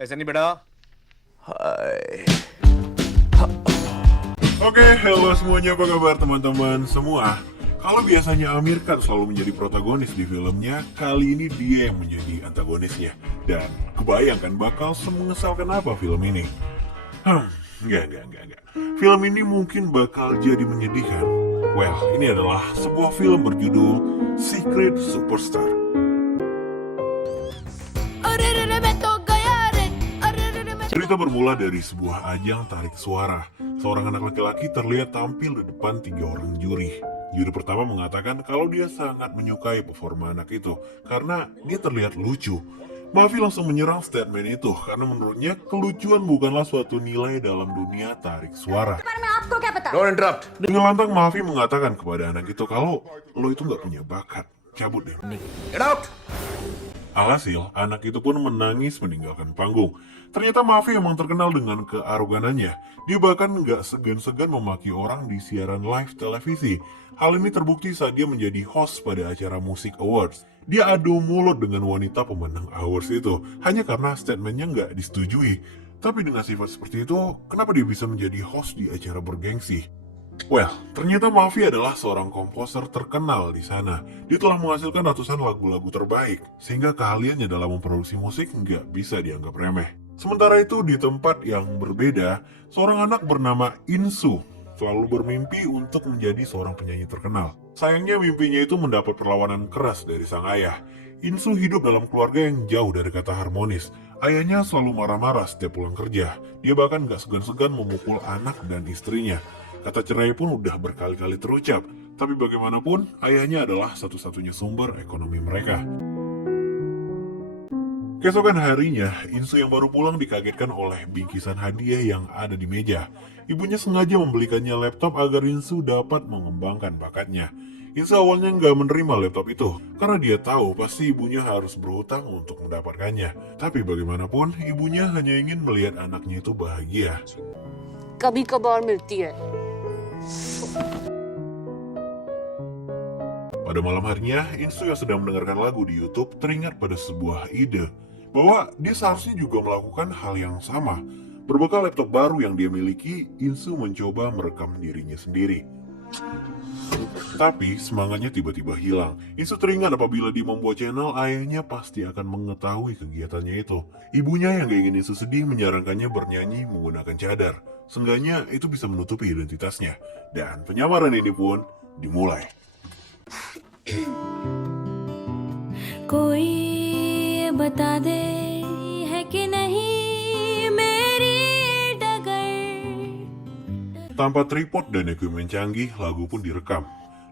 ऐसे नहीं बेटा. Hai. Oke, halo semuanya, apa kabar teman-teman semua? Kalau biasanya Amir Khan selalu menjadi protagonis di filmnya, kali ini dia yang menjadi antagonisnya. Dan kebayangkan bakal semengesalkan apa film ini? Enggak. Film ini mungkin bakal jadi menyedihkan. Well, ini adalah sebuah film berjudul Secret Superstar. Cerita bermula dari sebuah ajang tarik suara. Seorang anak laki-laki terlihat tampil di depan 3 orang juri. Juri pertama mengatakan kalau dia sangat menyukai performa anak itu karena dia terlihat lucu. Mafi langsung menyerang statement itu karena menurutnya kelucuan bukanlah suatu nilai dalam dunia tarik suara. Don't interrupt. Dengan lantang Mafi mengatakan kepada anak itu kalau lo itu nggak punya bakat, cabut deh. Get out. Alhasil, anak itu pun menangis meninggalkan panggung. Ternyata Mafi emang terkenal dengan kearoganannya. Dia bahkan nggak segan-segan memaki orang di siaran live televisi. Hal ini terbukti saat dia menjadi host pada acara Music Awards. Dia adu mulut dengan wanita pemenang awards itu, hanya karena statementnya nggak disetujui. Tapi dengan sifat seperti itu, kenapa dia bisa menjadi host di acara bergengsi? Well, ternyata Mafi adalah seorang komposer terkenal di sana. Dia telah menghasilkan ratusan lagu-lagu terbaik, sehingga keahliannya dalam memproduksi musik nggak bisa dianggap remeh. Sementara itu, di tempat yang berbeda, seorang anak bernama Insu selalu bermimpi untuk menjadi seorang penyanyi terkenal. Sayangnya mimpinya itu mendapat perlawanan keras dari sang ayah. Insu hidup dalam keluarga yang jauh dari kata harmonis. Ayahnya selalu marah-marah setiap pulang kerja. Dia bahkan gak segan-segan memukul anak dan istrinya. Kata cerai pun udah berkali-kali terucap. Tapi bagaimanapun, ayahnya adalah satu-satunya sumber ekonomi mereka. Keesokan harinya, Insu yang baru pulang dikagetkan oleh bingkisan hadiah yang ada di meja. Ibunya sengaja membelikannya laptop agar Insu dapat mengembangkan bakatnya. Insu awalnya nggak menerima laptop itu, karena dia tahu pasti ibunya harus berhutang untuk mendapatkannya. Tapi bagaimanapun, ibunya hanya ingin melihat anaknya itu bahagia. कभी कभार मिलती है. Pada malam harinya, Insu yang sedang mendengarkan lagu di YouTube teringat pada sebuah ide bahwa dia seharusnya juga melakukan hal yang sama. Berbekal laptop baru yang dia miliki, Insu mencoba merekam dirinya sendiri. Tapi semangatnya tiba-tiba hilang. Insu teringat apabila dia membuat channel, ayahnya pasti akan mengetahui kegiatannya itu. Ibunya yang gak ingin Insu sedih menyarankannya bernyanyi menggunakan cadar. Seenggaknya itu bisa menutupi identitasnya. Dan penyamaran ini pun dimulai. कोई ये बता दे है कि नहीं मेरी डगर. Tanpa tripod dan equipment canggih, lagu pun direkam.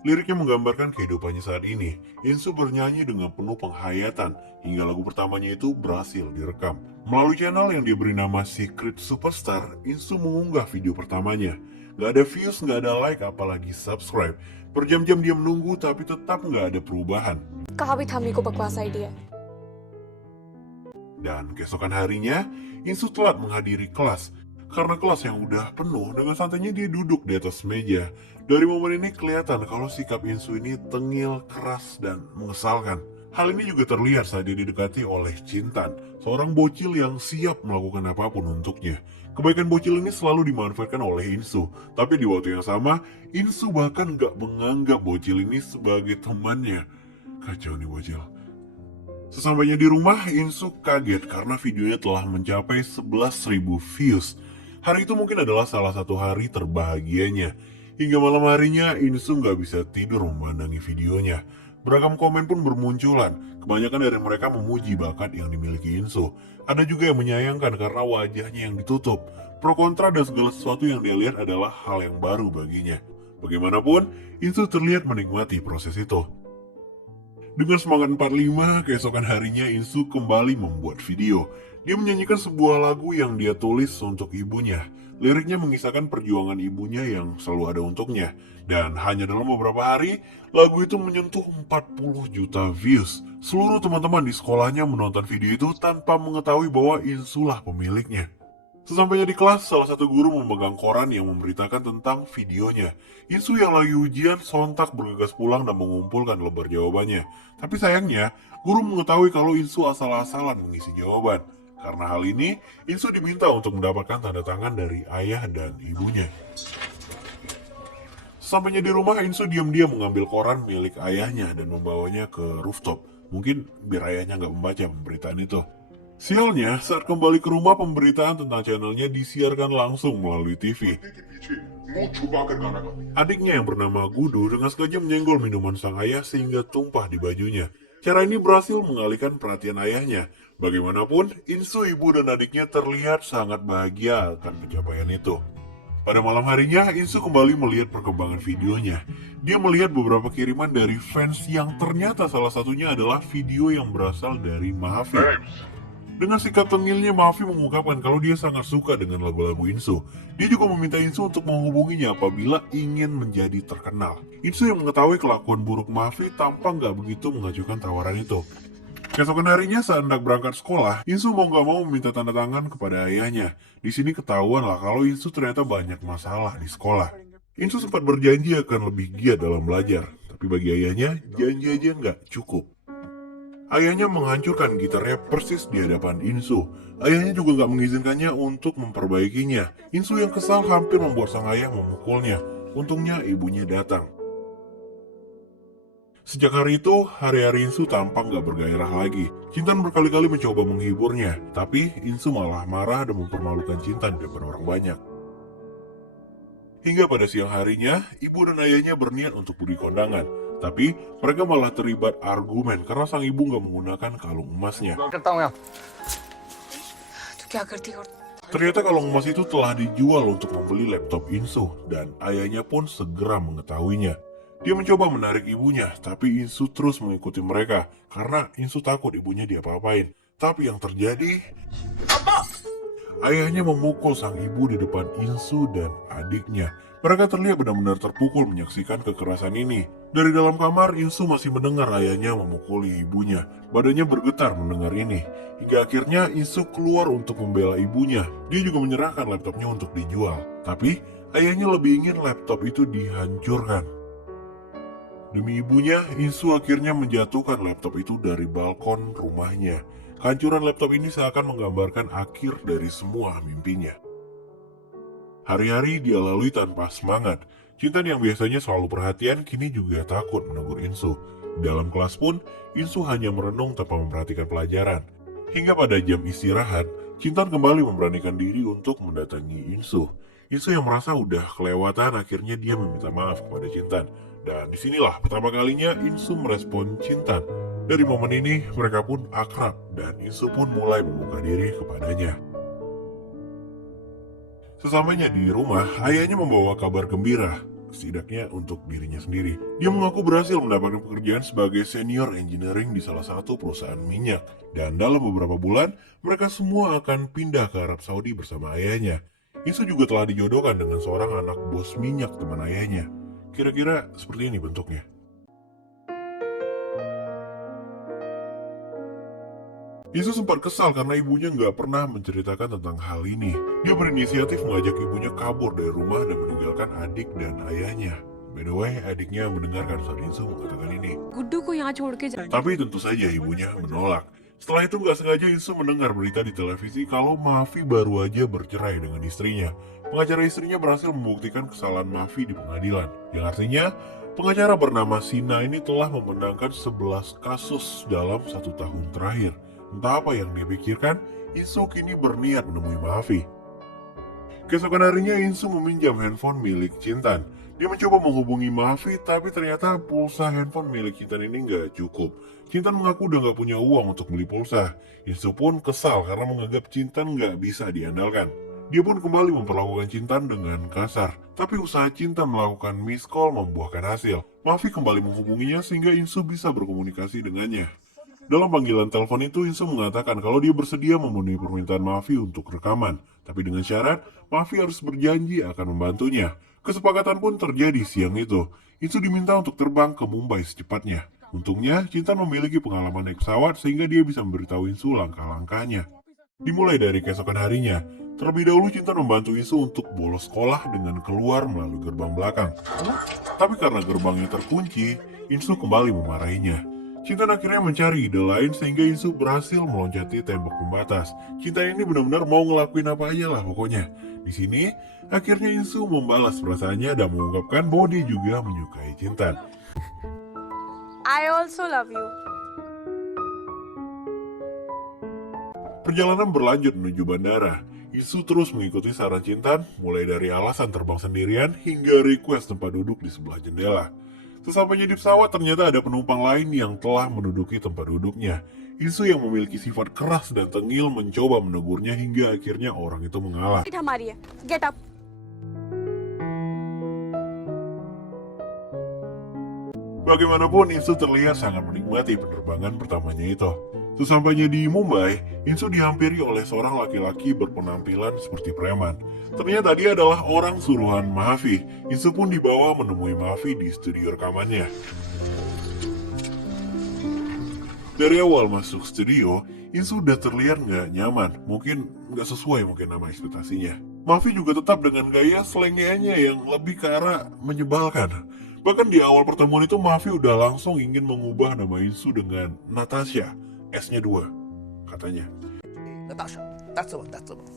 Liriknya menggambarkan kehidupannya saat ini. Insu bernyanyi dengan penuh penghayatan, hingga lagu pertamanya itu berhasil direkam. Melalui channel yang diberi nama Secret Superstar, Insu mengunggah video pertamanya. Gak ada views, gak ada like, apalagi subscribe. Berjam-jam dia menunggu, tapi tetap gak ada perubahan. कहा भी था मेरे को बकवास idea. Dan keesokan harinya, Insu telat menghadiri kelas. Karena kelas yang udah penuh, dengan santainya dia duduk di atas meja. Dari momen ini kelihatan kalau sikap Insu ini tengil, keras, dan mengesalkan. Hal ini juga terlihat saat dia didekati oleh Cintan, seorang bocil yang siap melakukan apapun untuknya. Kebaikan bocil ini selalu dimanfaatkan oleh Insu, tapi di waktu yang sama, Insu bahkan gak menganggap bocil ini sebagai temannya. Kacau nih bocil. Sesampainya di rumah, Insu kaget karena videonya telah mencapai 11.000 views. Hari itu mungkin adalah salah satu hari terbahagianya. Hingga malam harinya, Insu nggak bisa tidur memandangi videonya. Beragam komen pun bermunculan. Kebanyakan dari mereka memuji bakat yang dimiliki Insu. Ada juga yang menyayangkan karena wajahnya yang ditutup. Pro kontra dan segala sesuatu yang dia lihat adalah hal yang baru baginya. Bagaimanapun, Insu terlihat menikmati proses itu. Dengan semangat 45, keesokan harinya Insu kembali membuat video. Dia menyanyikan sebuah lagu yang dia tulis untuk ibunya. Liriknya mengisahkan perjuangan ibunya yang selalu ada untuknya. Dan hanya dalam beberapa hari, lagu itu menyentuh 40 juta views. Seluruh teman-teman di sekolahnya menonton video itu tanpa mengetahui bahwa Insulah pemiliknya. Sesampainya di kelas, salah satu guru memegang koran yang memberitakan tentang videonya. Insu yang lagi ujian sontak bergegas pulang dan mengumpulkan lembar jawabannya. Tapi sayangnya, guru mengetahui kalau Insu asal-asalan mengisi jawaban. Karena hal ini, Insu diminta untuk mendapatkan tanda tangan dari ayah dan ibunya. Sampainya di rumah, Insu diam-diam mengambil koran milik ayahnya dan membawanya ke rooftop. Mungkin biar ayahnya nggak membaca pemberitaan itu. Sialnya, saat kembali ke rumah, pemberitaan tentang channelnya disiarkan langsung melalui TV. Adiknya yang bernama Gudu dengan sengaja menyenggol minuman sang ayah sehingga tumpah di bajunya. Cara ini berhasil mengalihkan perhatian ayahnya. Bagaimanapun, Insu, ibu dan adiknya terlihat sangat bahagia akan pencapaian itu. Pada malam harinya, Insu kembali melihat perkembangan videonya. Dia melihat beberapa kiriman dari fans yang ternyata salah satunya adalah video yang berasal dari Mahafi. Dengan sikap tengilnya, Mahafi mengungkapkan kalau dia sangat suka dengan lagu-lagu Insu. Dia juga meminta Insu untuk menghubunginya apabila ingin menjadi terkenal. Insu yang mengetahui kelakuan buruk Mahafi tampak nggak begitu mengajukan tawaran itu. Keesokan harinya saat hendak berangkat sekolah, Insu mau nggak mau meminta tanda tangan kepada ayahnya. Di sini ketahuan lah kalau Insu ternyata banyak masalah di sekolah. Insu sempat berjanji akan lebih giat dalam belajar, tapi bagi ayahnya, janji aja nggak cukup. Ayahnya menghancurkan gitarnya persis di hadapan Insu. Ayahnya juga nggak mengizinkannya untuk memperbaikinya. Insu yang kesal hampir membuat sang ayah memukulnya. Untungnya ibunya datang. Sejak hari itu, hari-hari Insu tampak nggak bergairah lagi. Cintan berkali-kali mencoba menghiburnya, tapi Insu malah marah dan mempermalukan Cintan di depan orang banyak. Hingga pada siang harinya, ibu dan ayahnya berniat untuk beri kondangan. Tapi mereka malah terlibat argumen karena sang ibu nggak menggunakan kalung emasnya. Ternyata kalung emas itu telah dijual untuk membeli laptop Insu dan ayahnya pun segera mengetahuinya. Dia mencoba menarik ibunya, tapi Insu terus mengikuti mereka karena Insu takut ibunya diapa-apain. Tapi yang terjadi, ayahnya memukul sang ibu di depan Insu dan adiknya. Mereka terlihat benar-benar terpukul menyaksikan kekerasan ini. Dari dalam kamar, Insu masih mendengar ayahnya memukuli ibunya. Badannya bergetar mendengar ini. Hingga akhirnya Insu keluar untuk membela ibunya. Dia juga menyerahkan laptopnya untuk dijual. Tapi, ayahnya lebih ingin laptop itu dihancurkan. Demi ibunya, Insu akhirnya menjatuhkan laptop itu dari balkon rumahnya. Kehancuran laptop ini seakan menggambarkan akhir dari semua mimpinya. Hari-hari dia lalui tanpa semangat. Cintan yang biasanya selalu perhatian kini juga takut menegur Insu. Dalam kelas pun, Insu hanya merenung tanpa memperhatikan pelajaran. Hingga pada jam istirahat, Cintan kembali memberanikan diri untuk mendatangi Insu. Insu yang merasa udah kelewatan akhirnya dia meminta maaf kepada Cintan. Dan disinilah pertama kalinya Insu merespon Cintan. Dari momen ini mereka pun akrab dan Insu pun mulai membuka diri kepadanya. Sesampainya di rumah, ayahnya membawa kabar gembira, setidaknya untuk dirinya sendiri. Dia mengaku berhasil mendapatkan pekerjaan sebagai senior engineering di salah satu perusahaan minyak. Dan dalam beberapa bulan, mereka semua akan pindah ke Arab Saudi bersama ayahnya. Insu juga telah dijodohkan dengan seorang anak bos minyak teman ayahnya. Kira-kira seperti ini bentuknya. Insu sempat kesal karena ibunya nggak pernah menceritakan tentang hal ini. Dia berinisiatif mengajak ibunya kabur dari rumah dan meninggalkan adik dan ayahnya. By the way, adiknya mendengarkan saat Insu mengatakan ini. Tapi tentu saja ibunya menolak. Setelah itu nggak sengaja Insu mendengar berita di televisi kalau Mahafi baru aja bercerai dengan istrinya. Pengacara istrinya berhasil membuktikan kesalahan Mahafi di pengadilan. Yang artinya, pengacara bernama Sina ini telah memenangkan 11 kasus dalam 1 tahun terakhir. Entah apa yang dia pikirkan, Insu kini berniat menemui Mahafi. Keesokan harinya Insu meminjam handphone milik Cintan. Dia mencoba menghubungi Mahafi, tapi ternyata pulsa handphone milik Cintan ini nggak cukup. Cintan mengaku udah nggak punya uang untuk beli pulsa. Insu pun kesal karena menganggap Cintan nggak bisa diandalkan. Dia pun kembali memperlakukan Cintan dengan kasar. Tapi usaha Cintan melakukan miss call membuahkan hasil. Mahafi kembali menghubunginya sehingga Insu bisa berkomunikasi dengannya. Dalam panggilan telepon itu, Insu mengatakan kalau dia bersedia memenuhi permintaan Mahafi untuk rekaman. Tapi dengan syarat, Mahafi harus berjanji akan membantunya. Kesepakatan pun terjadi siang itu. Insu diminta untuk terbang ke Mumbai secepatnya. Untungnya, Cintan memiliki pengalaman naik pesawat sehingga dia bisa memberitahu Insu langkah-langkahnya. Dimulai dari keesokan harinya, terlebih dahulu Cintan membantu Insu untuk bolos sekolah dengan keluar melalui gerbang belakang. Tapi karena gerbangnya terkunci, Insu kembali memarahinya. Cintan akhirnya mencari ide lain sehingga Insu berhasil meloncati tembok pembatas. Cinta ini benar-benar mau ngelakuin apa aja lah pokoknya. Di sini, akhirnya Insu membalas perasaannya dan mengungkapkan bahwa dia juga menyukai Cintan. I also love you. Perjalanan berlanjut menuju bandara. Insu terus mengikuti saran Cintan, mulai dari alasan terbang sendirian hingga request tempat duduk di sebelah jendela. Sesampainya di pesawat, ternyata ada penumpang lain yang telah menduduki tempat duduknya. Insu yang memiliki sifat keras dan tengil mencoba menegurnya hingga akhirnya orang itu mengalah. It हमारी है. Get up. Bagaimanapun, Insu terlihat sangat menikmati penerbangan pertamanya itu. Sesampainya di Mumbai, Insu dihampiri oleh seorang laki-laki berpenampilan seperti preman. Ternyata dia adalah orang suruhan Mahfi. Insu pun dibawa menemui Mahfi di studio rekamannya. Dari awal masuk studio, Insu udah terlihat nggak nyaman, mungkin nggak sesuai mungkin nama ekspektasinya. Mahfi juga tetap dengan gaya selengeannya yang lebih ke arah menyebalkan. Bahkan di awal pertemuan itu Mahfi udah langsung ingin mengubah nama Insu dengan Natasha, S-nya 2, katanya. Natasha, that's the one.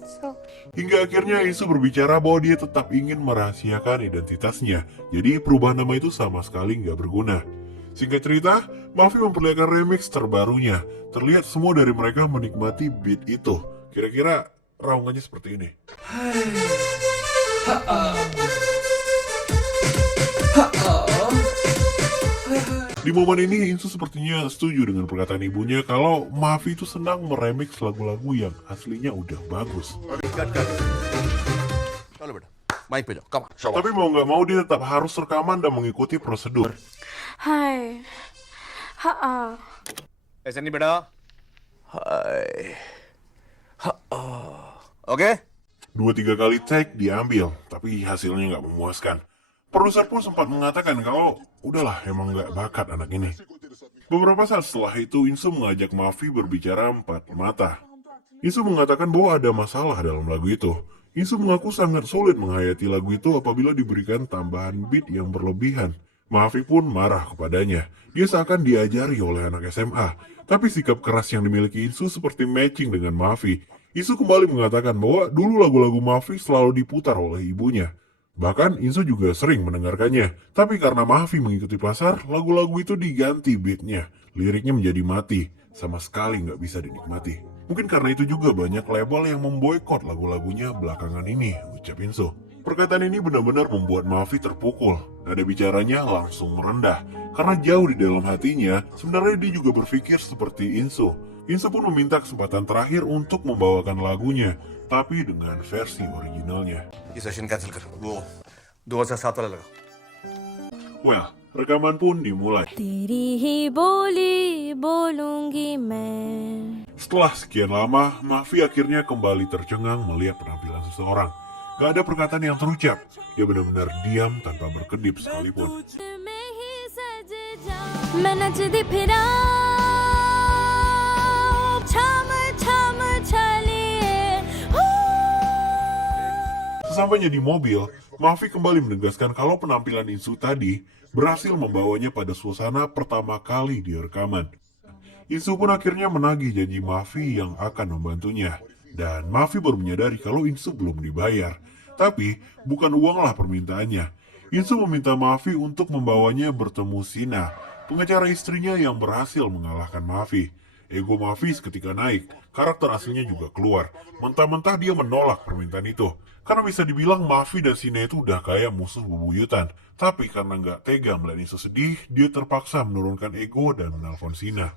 So, Hingga akhirnya Insu berbicara bahwa dia tetap ingin merahasiakan identitasnya, jadi perubahan nama itu sama sekali nggak berguna. Singkat cerita, Mahfi memperlihatkan remix terbarunya. Terlihat semua dari mereka menikmati beat itu. Kira-kira raungannya seperti ini. Di momen ini, Insu sepertinya setuju dengan perkataan ibunya kalau Mahfi itu senang meremix lagu-lagu yang aslinya udah bagus. Cut. चलो बेटा, माइक पे जाओ. Come on, show Tapi mau nggak mau dia tetap harus rekaman dan mengikuti prosedur. hi. Ha. ऐसे नहीं बेटा. Hai. Oke? 2-3 kali take diambil, tapi hasilnya nggak memuaskan. Produser pun sempat mengatakan kalau udahlah emang nggak bakat anak ini. Beberapa saat setelah itu, Insu mengajak Mahfi berbicara empat mata. Insu mengatakan bahwa ada masalah dalam lagu itu. Insu mengaku sangat sulit menghayati lagu itu apabila diberikan tambahan beat yang berlebihan. Mahfi pun marah kepadanya. Dia seakan diajari oleh anak SMA. Tapi sikap keras yang dimiliki Insu seperti matching dengan Mahfi. Insu kembali mengatakan bahwa dulu lagu-lagu Mahfi selalu diputar oleh ibunya. Bahkan Insu juga sering mendengarkannya. Tapi karena Mahfi mengikuti pasar, lagu-lagu itu diganti beatnya. Liriknya menjadi mati. Sama sekali nggak bisa dinikmati. Mungkin karena itu juga banyak label yang memboikot lagu-lagunya belakangan ini, ucap Insu. Perkataan ini benar-benar membuat Mahfi terpukul. Nada bicaranya langsung merendah. Karena jauh di dalam hatinya, sebenarnya dia juga berpikir seperti Insu. Insu pun meminta kesempatan terakhir untuk membawakan lagunya, tapi dengan versi originalnya. ये session cancel कर. वो 2007 वाला लगा. Well, rekaman pun dimulai. तेरी ही बोली बोलूंगी मैं. Setelah sekian lama, Mahfi akhirnya kembali tercengang melihat penampilan seseorang. Gak ada perkataan yang terucap. Dia benar-benar diam tanpa berkedip sekalipun. में ही सज जाऊं मैं नचदी फिरा छम छम छलिए Sesampainya di mobil, Mahfi kembali menegaskan kalau penampilan Insu tadi berhasil membawanya pada suasana pertama kali di rekaman. Insu pun akhirnya menagih janji Mahfi yang akan membantunya. Dan Mahfi baru menyadari kalau Insu belum dibayar. Tapi, bukan uanglah permintaannya. Insu meminta Mahfi untuk membawanya bertemu Sina, pengacara istrinya yang berhasil mengalahkan Mahfi. Ego Mahfi seketika naik, karakter aslinya juga keluar. Mentah-mentah dia menolak permintaan itu. Karena bisa dibilang Mahfi dan Sina itu udah kayak musuh bebuyutan. Tapi karena nggak tega melihat Insu sedih, dia terpaksa menurunkan ego dan menelpon Sina.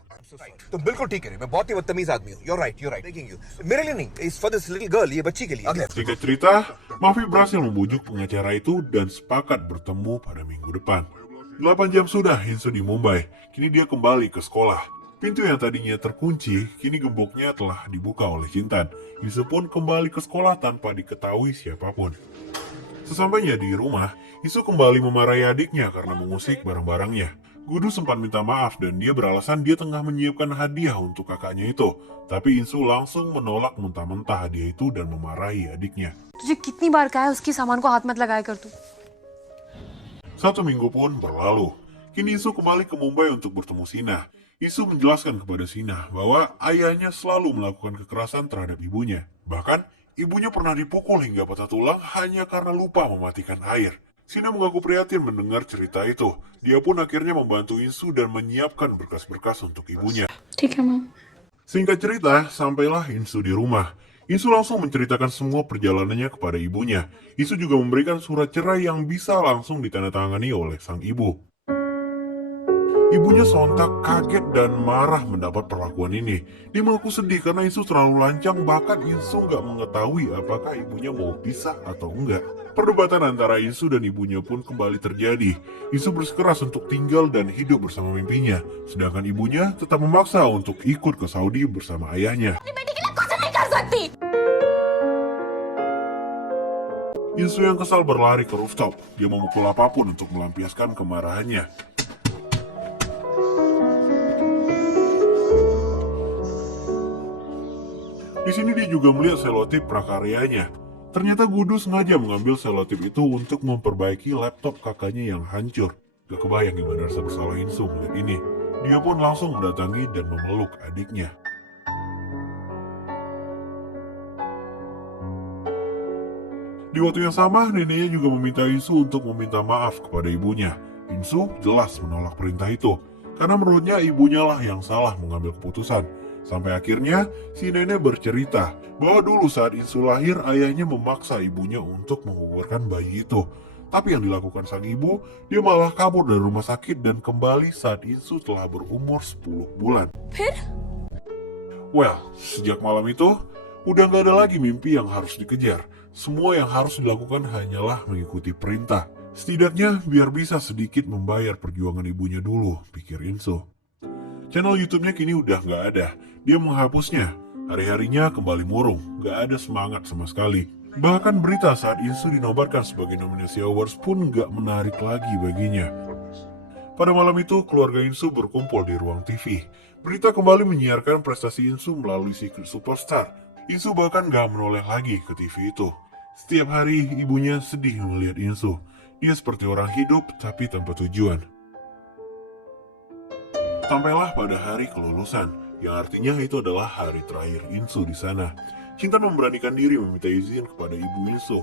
तो बिल्कुल ठीक है मैं बहुत ही बदतमीज आदमी हूँ. You're right. Taking you. मेरे लिए नहीं. It's for this little girl. ये बच्ची के लिए. अगले. Singkat cerita, Mahfi berhasil membujuk pengacara itu dan sepakat bertemu pada minggu depan. 8 jam sudah Insu di Mumbai. Kini dia kembali ke sekolah. Pintu yang tadinya terkunci, kini gemboknya telah dibuka oleh Cintan. Insu pun kembali ke sekolah tanpa diketahui siapapun. Sesampainya di rumah, Insu kembali memarahi adiknya karena mengusik barang-barangnya. Gudu sempat minta maaf dan dia beralasan dia tengah menyiapkan hadiah untuk kakaknya itu. Tapi Insu langsung menolak mentah-mentah hadiah itu dan memarahi adiknya. तुझे कितनी बार कहा है उसकी सामान को हाथ मत लगाया कर तू. 1 minggu pun berlalu. Kini Insu kembali ke Mumbai untuk bertemu Sina. Insu menjelaskan kepada Sina bahwa ayahnya selalu melakukan kekerasan terhadap ibunya. Bahkan, ibunya pernah dipukul hingga patah tulang hanya karena lupa mematikan air. Sina mengaku prihatin mendengar cerita itu. Dia pun akhirnya membantu Insu dan menyiapkan berkas-berkas untuk ibunya. ठीक है ma'am. Singkat cerita, sampailah Insu di rumah. Insu langsung menceritakan semua perjalanannya kepada ibunya. Insu juga memberikan surat cerai yang bisa langsung ditandatangani oleh sang ibu. Ibunya sontak kaget dan marah mendapat perlakuan ini. Dia mengaku sedih karena Insu terlalu lancang, bahkan Insu nggak mengetahui apakah ibunya mau pisah atau enggak. Perdebatan antara Insu dan ibunya pun kembali terjadi. Insu bersikeras untuk tinggal dan hidup bersama mimpinya, sedangkan ibunya tetap memaksa untuk ikut ke Saudi bersama ayahnya. Insu yang kesal berlari ke rooftop. Dia memukul apapun untuk melampiaskan kemarahannya. Di sini dia juga melihat selotip prakaryanya. Ternyata Gudu sengaja mengambil selotip itu untuk memperbaiki laptop kakaknya yang hancur. Gak kebayang gimana rasa bersalah Insu melihat ini. Dia pun langsung mendatangi dan memeluk adiknya. Di waktu yang sama, neneknya juga meminta Insu untuk meminta maaf kepada ibunya. Insu jelas menolak perintah itu, karena menurutnya ibunya lah yang salah mengambil keputusan. Sampai akhirnya, si nenek bercerita bahwa dulu saat Insu lahir, ayahnya memaksa ibunya untuk menggugurkan bayi itu. Tapi yang dilakukan sang ibu, dia malah kabur dari rumah sakit dan kembali saat Insu telah berumur 10 bulan. Well, sejak malam itu, udah gak ada lagi mimpi yang harus dikejar. Semua yang harus dilakukan hanyalah mengikuti perintah. Setidaknya biar bisa sedikit membayar perjuangan ibunya dulu, pikir Insu. Channel YouTube-nya kini udah gak ada. Dia menghapusnya. Hari-harinya kembali murung, gak ada semangat sama sekali. Bahkan berita saat Insu dinobatkan sebagai nominasi awards pun gak menarik lagi baginya. Pada malam itu, keluarga Insu berkumpul di ruang TV. Berita kembali menyiarkan prestasi Insu melalui Secret Superstar. Insu bahkan gak menoleh lagi ke TV itu. Setiap hari, ibunya sedih melihat Insu. Dia seperti orang hidup, tapi tanpa tujuan. Sampailah pada hari kelulusan, yang artinya itu adalah hari terakhir Insu di sana. Cinta memberanikan diri meminta izin kepada ibu Insu.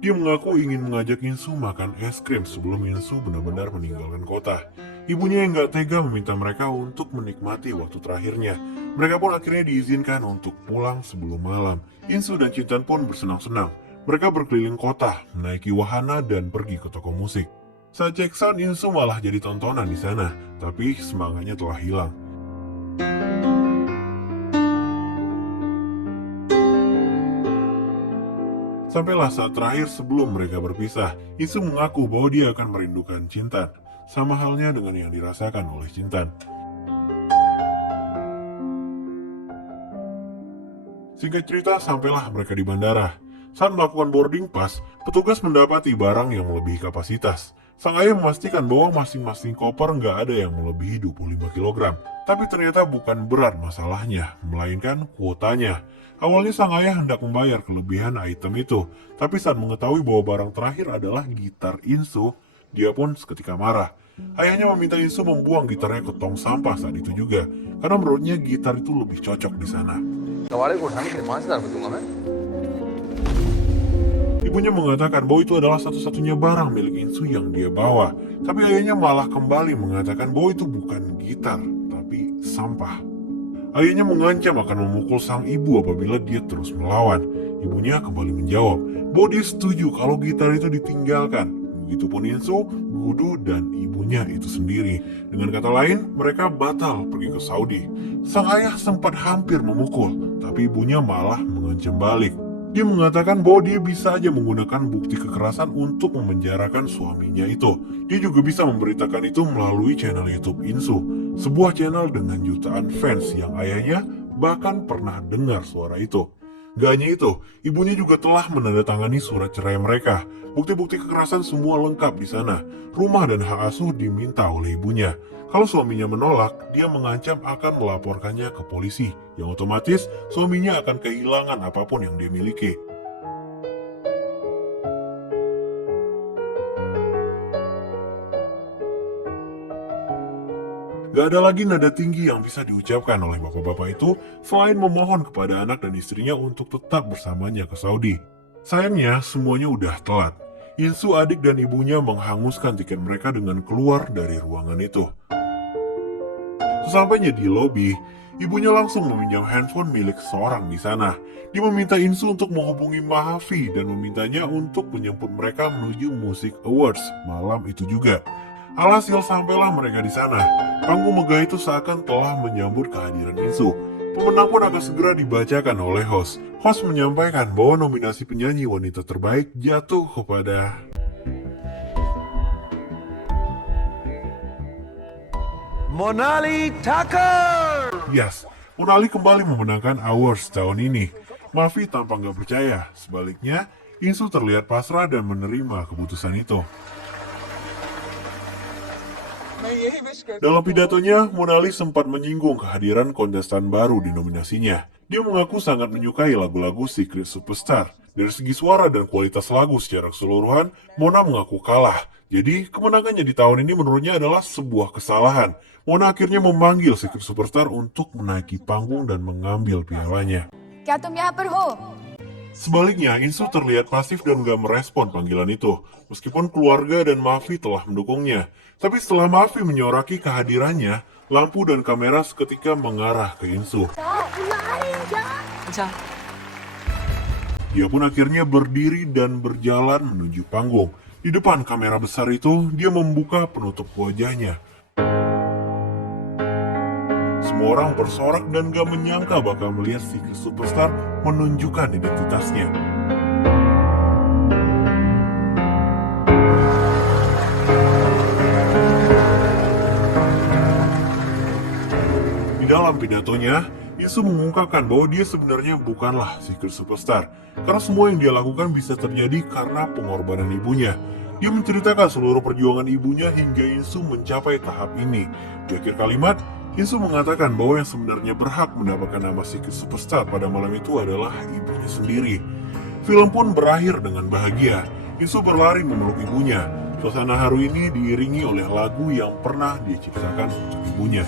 Dia mengaku ingin mengajak Insu makan es krim sebelum Insu benar-benar meninggalkan kota. Ibunya yang gak tega meminta mereka untuk menikmati waktu terakhirnya. Mereka pun akhirnya diizinkan untuk pulang sebelum malam. Insu dan Cintan pun bersenang-senang. Mereka berkeliling kota, menaiki wahana dan pergi ke toko musik. Saat cek sound, Insu malah jadi tontonan di sana, tapi semangatnya telah hilang. Sampailah saat terakhir sebelum mereka berpisah, Insu mengaku bahwa dia akan merindukan Cintan, sama halnya dengan yang dirasakan oleh Cintan. Singkat cerita, sampailah mereka di bandara. Saat melakukan boarding pass, petugas mendapati barang yang melebihi kapasitas. Sang ayah memastikan bahwa masing-masing koper nggak ada yang melebihi 25 kg. Tapi ternyata bukan berat masalahnya, melainkan kuotanya. Awalnya sang ayah hendak membayar kelebihan item itu, tapi saat mengetahui bahwa barang terakhir adalah gitar Insu, dia pun seketika marah. Ayahnya meminta Insu membuang gitarnya ke tong sampah saat itu juga, karena menurutnya gitar itu lebih cocok di sana. Ibunya mengatakan bahwa itu adalah satu-satunya barang milik Insu yang dia bawa, tapi ayahnya malah kembali mengatakan bahwa itu bukan gitar, tapi sampah. Ayahnya mengancam akan memukul sang ibu apabila dia terus melawan. Ibunya kembali menjawab bahwa dia setuju kalau gitar itu ditinggalkan. Begitupun Insu, Gudu, dan ibunya itu sendiri. Dengan kata lain, mereka batal pergi ke Saudi. Sang ayah sempat hampir memukul, tapi ibunya malah mengancam balik. Dia mengatakan bahwa dia bisa aja menggunakan bukti kekerasan untuk memenjarakan suaminya itu. Dia juga bisa memberitakan itu melalui channel YouTube Insu, sebuah channel dengan jutaan fans yang ayahnya bahkan pernah dengar suara itu. Gak hanya itu, ibunya juga telah menandatangani surat cerai mereka. Bukti-bukti kekerasan semua lengkap di sana. Rumah dan hak asuh diminta oleh ibunya. Kalau suaminya menolak, dia mengancam akan melaporkannya ke polisi, yang otomatis suaminya akan kehilangan apapun yang dia miliki. Gak Gak ada lagi nada tinggi yang bisa diucapkan oleh bapak-bapak itu selain memohon kepada anak dan istrinya untuk tetap bersamanya ke Saudi. Sayangnya semuanya udah telat. Insu, adik dan ibunya menghanguskan tiket mereka dengan keluar dari ruangan itu. Sesampainya di lobi, ibunya langsung meminjam handphone milik seorang di sana. Dia meminta Insu untuk menghubungi Mahafi dan memintanya untuk menjemput mereka menuju Music Awards malam itu juga. Alhasil sampailah mereka di sana. Panggung megah itu seakan telah menyambut kehadiran Insu. Pemenang pun akan segera dibacakan oleh host. Host menyampaikan bahwa nominasi penyanyi wanita terbaik jatuh kepada Monali Thakur. Yes, Monali kembali memenangkan awards tahun ini. Mafi tampak gak percaya. Sebaliknya, Insu terlihat pasrah dan menerima keputusan itu. Dalam pidatonya, Monali sempat menyinggung kehadiran kontestan baru di nominasinya. Dia mengaku sangat menyukai lagu-lagu Secret Superstar. Dari segi suara dan kualitas lagu secara keseluruhan, Mona mengaku kalah. Jadi, kemenangannya di tahun ini menurutnya adalah sebuah kesalahan. Mona akhirnya memanggil Secret Superstar untuk menaiki panggung dan mengambil pialanya. क्या तुम यहाँ पर हो? Sebaliknya, Insu terlihat pasif dan gak merespon panggilan itu, meskipun keluarga dan Mafi telah mendukungnya. Tapi setelah Mafi menyoraki kehadirannya, lampu dan kamera seketika mengarah ke Insu. Dia pun akhirnya berdiri dan berjalan menuju panggung. Di depan kamera besar itu, dia membuka penutup wajahnya. Semua orang bersorak dan gak menyangka bakal melihat Secret Superstar menunjukkan identitasnya. Di dalam pidatonya, Insu mengungkapkan bahwa dia sebenarnya bukanlah Secret Superstar, karena semua yang dia lakukan bisa terjadi karena pengorbanan ibunya. Dia menceritakan seluruh perjuangan ibunya hingga Insu mencapai tahap ini. Di akhir kalimat, Insu mengatakan bahwa yang sebenarnya berhak mendapatkan nama Secret Superstar pada malam itu adalah ibunya sendiri. Film pun berakhir dengan bahagia. Insu berlari memeluk ibunya. Suasana haru ini diiringi oleh lagu yang pernah dia ciptakan untuk ibunya.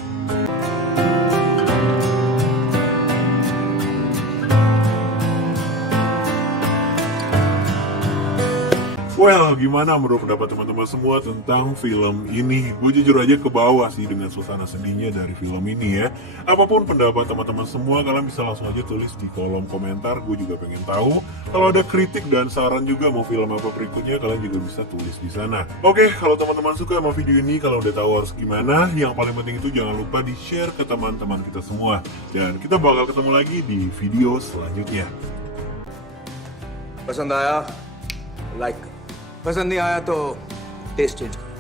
Well, gimana menurut pendapat teman-teman semua tentang film ini? Gue jujur aja ke bawah sih dengan suasana sedihnya dari film ini ya. Apapun pendapat teman-teman semua, kalian bisa langsung aja tulis di kolom komentar. Gue juga pengen tahu. Kalau ada kritik dan saran juga mau film apa berikutnya, kalian juga bisa tulis di sana. Oke, kalau teman-teman suka sama video ini, kalau udah tahu harus gimana, yang paling penting itu jangan lupa di-share ke teman-teman kita semua. Dan kita bakal ketemu lagi di video selanjutnya. पसंद आया लाइक, पसंद नहीं आया तो taste change करो.